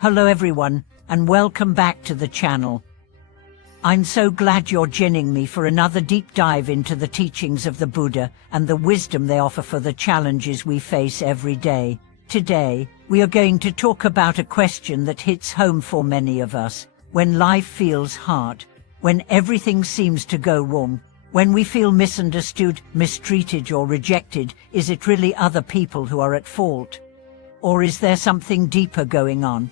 Hello everyone, and welcome back to the channel. I'm so glad you're joining me for another deep dive into the teachings of the Buddha and the wisdom they offer for the challenges we face every day. Today, we are going to talk about a question that hits home for many of us. When life feels hard, when everything seems to go wrong, when we feel misunderstood, mistreated or rejected, is it really other people who are at fault? Or is there something deeper going on?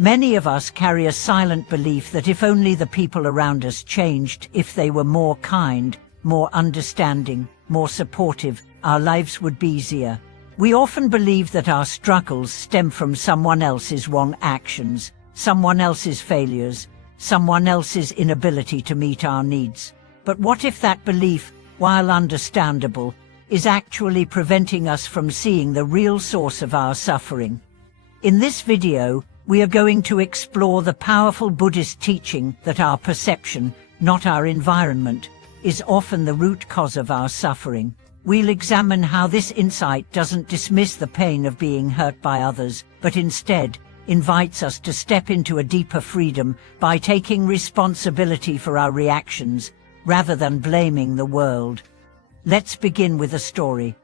Many of us carry a silent belief that if only the people around us changed, if they were more kind, more understanding, more supportive, our lives would be easier. We often believe that our struggles stem from someone else's wrong actions, someone else's failures, someone else's inability to meet our needs. But what if that belief, while understandable, is actually preventing us from seeing the real source of our suffering? In this video, we are going to explore the powerful Buddhist teaching that our perception, not our environment, is often the root cause of our suffering. We'll examine how this insight doesn't dismiss the pain of being hurt by others, but instead invites us to step into a deeper freedom by taking responsibility for our reactions, rather than blaming the world. Let's begin with a story.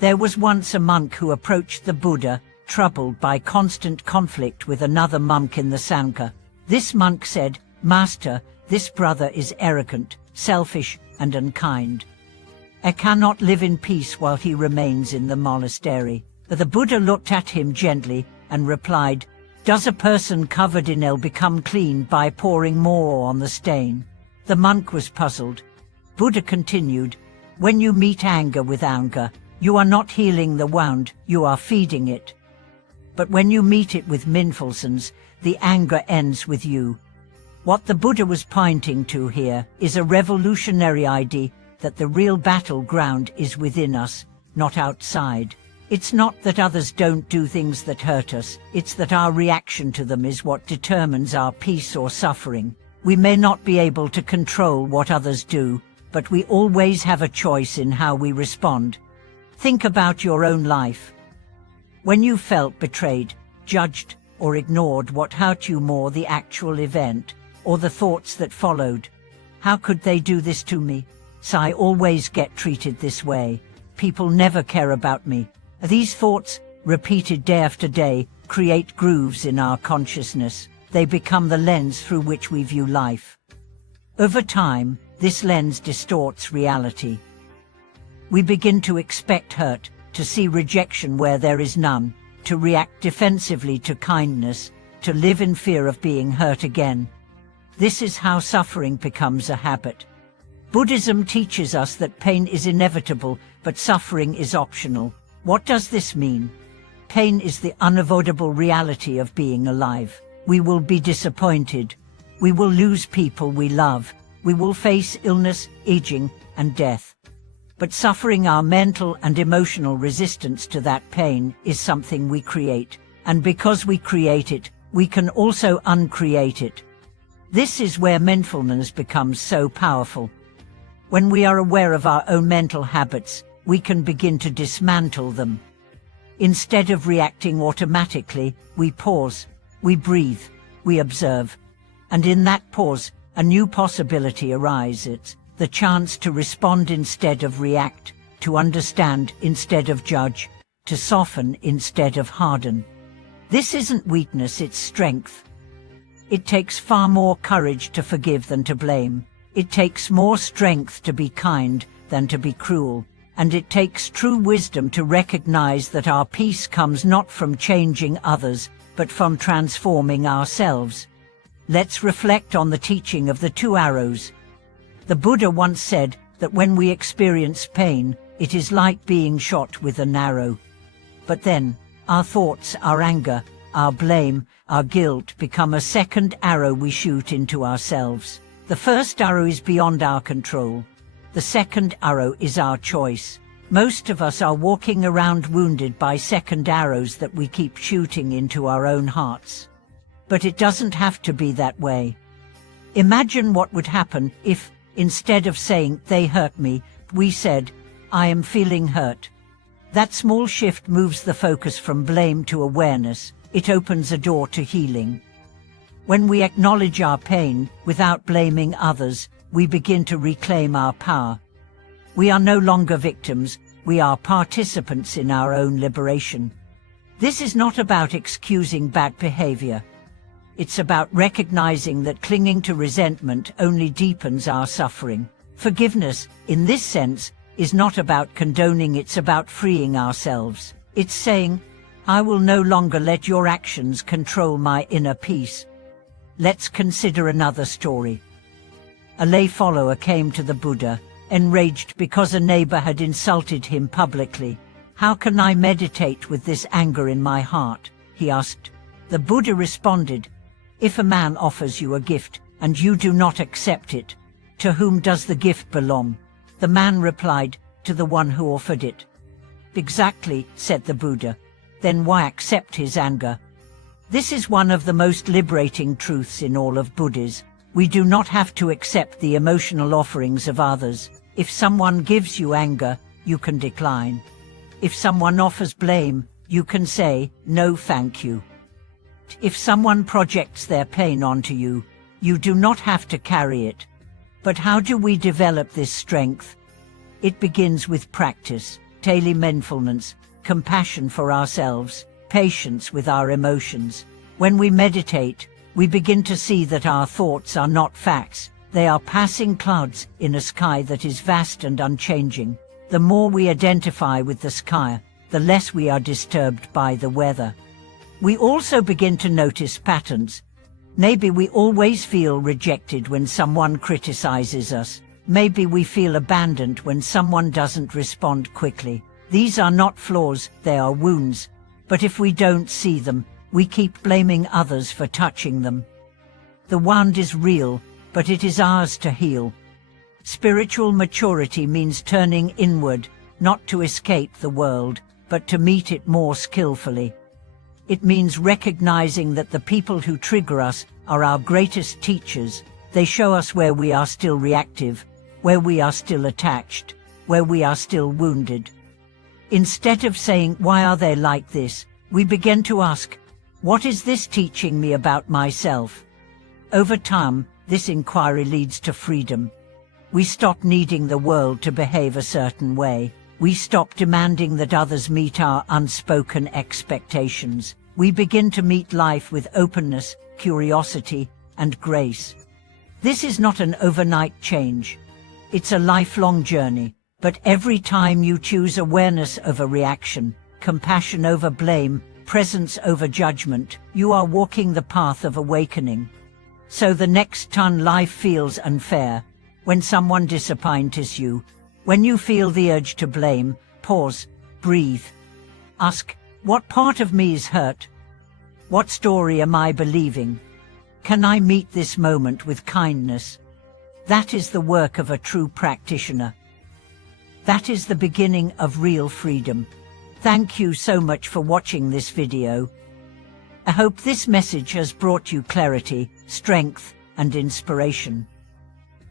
There was once a monk who approached the Buddha, troubled by constant conflict with another monk in the Sangha. This monk said, "Master, this brother is arrogant, selfish, and unkind. I cannot live in peace while he remains in the monastery." The Buddha looked at him gently and replied, "Does a person covered in ill become clean by pouring more on the stain?" The monk was puzzled. Buddha continued, "When you meet anger with anger, you are not healing the wound, you are feeding it. But when you meet it with mindfulness, the anger ends with you." What the Buddha was pointing to here is a revolutionary idea that the real battleground is within us, not outside. It's not that others don't do things that hurt us, it's that our reaction to them is what determines our peace or suffering. We may not be able to control what others do, but we always have a choice in how we respond. Think about your own life. When you felt betrayed, judged, or ignored, what hurt you more, the actual event, or the thoughts that followed? How could they do this to me? So I always get treated this way. People never care about me. These thoughts, repeated day after day, create grooves in our consciousness. They become the lens through which we view life. Over time, this lens distorts reality. We begin to expect hurt, to see rejection where there is none, to react defensively to kindness, to live in fear of being hurt again. This is how suffering becomes a habit. Buddhism teaches us that pain is inevitable, but suffering is optional. What does this mean? Pain is the unavoidable reality of being alive. We will be disappointed. We will lose people we love. We will face illness, aging, and death. But suffering, our mental and emotional resistance to that pain, is something we create. And because we create it, we can also uncreate it. This is where mindfulness becomes so powerful. When we are aware of our own mental habits, we can begin to dismantle them. Instead of reacting automatically, we pause, we breathe, we observe. And in that pause, a new possibility arises. The chance to respond instead of react, to understand instead of judge, to soften instead of harden. This isn't weakness, it's strength. It takes far more courage to forgive than to blame. It takes more strength to be kind than to be cruel. And it takes true wisdom to recognize that our peace comes not from changing others, but from transforming ourselves. Let's reflect on the teaching of the two arrows. The Buddha once said that when we experience pain, it is like being shot with an arrow. But then, our thoughts, our anger, our blame, our guilt become a second arrow we shoot into ourselves. The first arrow is beyond our control. The second arrow is our choice. Most of us are walking around wounded by second arrows that we keep shooting into our own hearts. But it doesn't have to be that way. Imagine what would happen if, instead of saying, "They hurt me," we said, "I am feeling hurt." That small shift moves the focus from blame to awareness, it opens a door to healing. When we acknowledge our pain without blaming others, we begin to reclaim our power. We are no longer victims, we are participants in our own liberation. This is not about excusing bad behavior. It's about recognizing that clinging to resentment only deepens our suffering. Forgiveness, in this sense, is not about condoning, it's about freeing ourselves. It's saying, I will no longer let your actions control my inner peace. Let's consider another story. A lay follower came to the Buddha, enraged because a neighbor had insulted him publicly. How can I meditate with this anger in my heart? He asked. The Buddha responded, if a man offers you a gift, and you do not accept it, to whom does the gift belong? The man replied, to the one who offered it. Exactly, said the Buddha. Then why accept his anger? This is one of the most liberating truths in all of Buddhism. We do not have to accept the emotional offerings of others. If someone gives you anger, you can decline. If someone offers blame, you can say, no thank you. If someone projects their pain onto you, you do not have to carry it. But how do we develop this strength? It begins with practice, daily mindfulness, compassion for ourselves, patience with our emotions. When we meditate, we begin to see that our thoughts are not facts, they are passing clouds in a sky that is vast and unchanging. The more we identify with the sky, the less we are disturbed by the weather. We also begin to notice patterns. Maybe we always feel rejected when someone criticizes us. Maybe we feel abandoned when someone doesn't respond quickly. These are not flaws, they are wounds. But if we don't see them, we keep blaming others for touching them. The wound is real, but it is ours to heal. Spiritual maturity means turning inward, not to escape the world, but to meet it more skillfully. It means recognizing that the people who trigger us are our greatest teachers. They show us where we are still reactive, where we are still attached, where we are still wounded. Instead of saying, why are they like this, we begin to ask, what is this teaching me about myself? Over time, this inquiry leads to freedom. We stop needing the world to behave a certain way. We stop demanding that others meet our unspoken expectations. We begin to meet life with openness, curiosity, and grace. This is not an overnight change. It's a lifelong journey. But every time you choose awareness over reaction, compassion over blame, presence over judgment, you are walking the path of awakening. So the next time life feels unfair, when someone disappoints you, when you feel the urge to blame, pause, breathe. Ask, what part of me is hurt? What story am I believing? Can I meet this moment with kindness? That is the work of a true practitioner. That is the beginning of real freedom. Thank you so much for watching this video. I hope this message has brought you clarity, strength, and inspiration.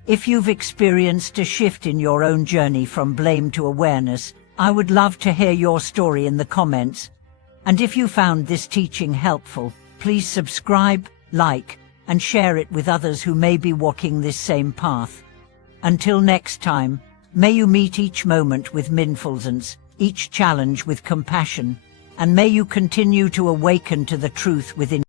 If you've experienced a shift in your own journey from blame to awareness, I would love to hear your story in the comments. And if you found this teaching helpful, please subscribe, like, and share it with others who may be walking this same path. Until next time, may you meet each moment with mindfulness, each challenge with compassion, and may you continue to awaken to the truth within